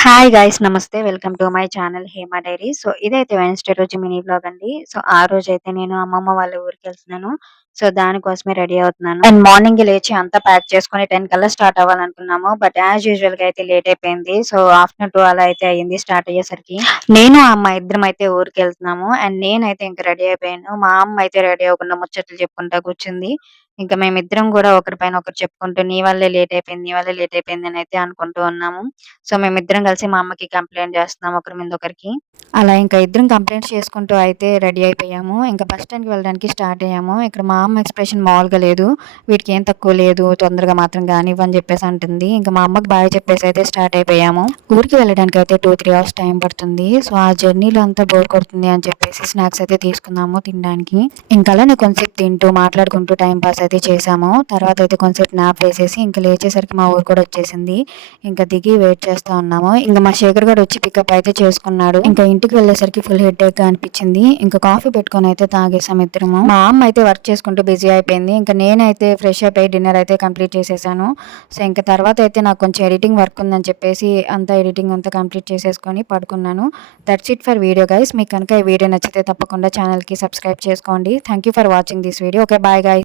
Hi guys namaste. Welcome to my channel 'Hema diary'. So, ఇదైతే Wednesday రోజు mini vlog అండి. So, ఆ రోజైతే నేను అమ్మమ్మ వాళ్ళ ఊరికెళ్తున్నాను. సో, దానికోసమే రెడీ అవుతున్నాను. అండ్ మార్నింగే లేచి అంతా ప్యాక్ చేసుకొని 10 కల్లా స్టార్ట్ అవ్వాలనుకున్నాము. బట్ యాజ్ యూజువల్‌గా అయితే లేట్ అయిపోయింది. సో, ఆఫ్టర్‌నూన్ 2 అలా అయితే అయింది స్టార్ట్ అయ్యేసరికి. నేను, ఆ అమ్మ ఇద్దరం అయితే ఊరికెళ్తున్నాము. అండ్ నేనైతే ఇంక రెడీ అయిపోయాను. మా అమ్మ అయితే రెడీ అవ్వకుండా ముచ్చట్లు చెప్పుకుంటా కూర్చుంది. ఇంక మేమిద్దరం గూడా ఒకరి పైన ఒకరు చెప్పుకుంటూ నీ వల్లే లేట్ అయిపోయింది, నీ వల్లే లేట్ అయిపోయిందనయితే అనుకుంటూ ఉన్నాము. సో, మేమిద్దరం కలిసి మా అమ్మకి కంప్లెయింట్ చేస్తున్నాం ఒకరి మీద ఒకరికి. అలా ఇంకా ఇద్దరం కంప్లెయింట్స్ చేసుకుంటూ అయితే రెడీ అయిపోయాము. ఇంకా బస్ స్టాండ్‌కి వెళ్ళడానికి స్టార్ట్ అయ్యాము. ఇక్కడ మా అమ్మ ఎక్స్‌ప్రెషన్ మామూలుగా లేదు. వీటికి ఏం తక్కువ లేదు, తొందరగా మాత్రం గానివ్వు అని చెప్పేసి అంటుంది. ఇంకా మా అమ్మకి బాయ్ చెప్పేసి అయితే స్టార్ట్ అయిపోయాము. ఊరికి వెళ్ళడానికైతే 2, 3 అవర్స్ టైం పడుతుంది. సో, ఆ జర్నీలో అంతా బోర్ కొడుతుంది అని చెప్పేసి స్నాక్స్ అయితే తీసుకున్నాము తినడానికి. ఇంకా అలానే కొంసేపు తింటూ, మాట్లాడుకుంటూ టైం పాస్ అయితే చేశాము. తర్వాత అయితే కొంసేపు న్యాప్ వేసేసి ఇంక లేచేసరికి మా ఊరు కూడా వచ్చేసింది. ఇంకా దిగి వెయిట్ చేస్తా ఉన్నాము. ఇంకా మా శేఖర్ గాడు వచ్చి పికప్ అయితే చేసుకున్నాడు. ఇంకా ఇంటికి వెళ్ళేసరికి ఫుల్ హెడేక్‌గా అనిపించింది. ఇంకా కాఫీ పెట్టుకొని అయితే తాగేసాం ఇద్దరము. మా అమ్మ అయితే వర్క్ చేసుకుంటూ బిజీ అయిపోయింది. ఇంకా నేనైతే ఫ్రెష్ అప్ అయ్యి డిన్నర్ అయితే కంప్లీట్ చేసేసాను. సో, ఇంక తర్వాత అయితే నాకు కొంచెం ఎడిటింగ్ వర్క్ ఉందని చెప్పేసి అంతా ఎడిటింగ్ అంతా కంప్లీట్ చేసేసుకొని పడుకున్నాను. That's it for video guys. మీకు కనుక ఈ వీడియో నచ్చితే తప్పకుండా ఛానల్‌కి సబ్స్క్రైబ్ చేసుకోండి. Thank you for watching this video. Okay. Bye guys.